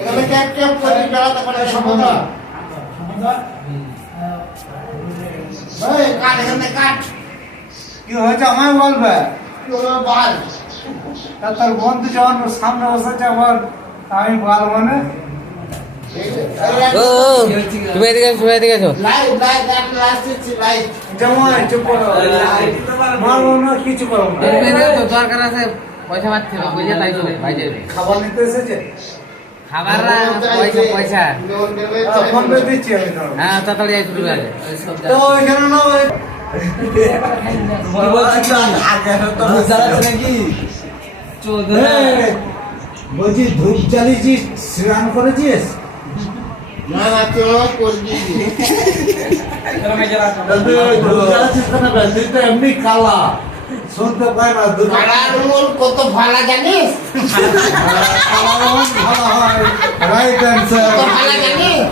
এখানে cap cap করে বেড়াতে পারে সমুদ্র। এই কাট এখানে কাট। কি হয়েছে আমায় বলবে? কি হলো বল? তা তোর বন্ধু যখন সামনে বসেছে আবার আমি বলবো না। ও তুমি এদিকে আছো লাইভ লাইভ এক লাস্ট লাইভ। যেমন চুপ করো, মারবো না, কিছু করবো না। তো দরকার আছে পয়সা পাচ্ছে না বুঝে তাই তো ভাই যাবে খাবার নিতে এসেছে, খাবার না পয়সা ফোন পে দিচ্ছি আমি ধরো। হ্যাঁ তাড়াতাড়ি আই শুরু করে তো ওইখানে না ওই বলছি ধূপ জ্বালিয়েছিস, স্নান করেছিস? না না তো করবি। ধূপ জ্বালাচ্ছিস কেন? ব্যাটারিটা এমনি কালা, শুনতে পায় না। কালার রোল কত ভালো জানিস? কালা রং ভালো হয়, রাইট অ্যান্সার। কত ভালো জানিস?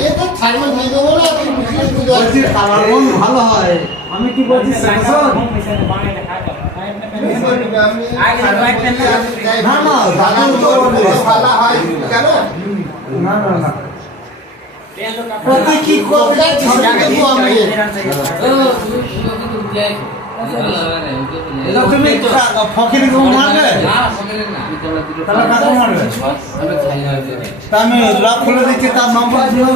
ये तो থার্মোস দিয়ে দেবো না তুমি মিশিয়ে দিতে বলছি কালা রং ভালো হয়। আমি কি বলছি শোন। না না দাদু তো বলে ভালো হয় জানো? না না না তুই কি করবে দেবো আমি। এটা তুমি ফকির মারবে? তাহলে কাকে মারবে? তা আমি লক খুলে দিচ্ছি, তার নম্বর দিও।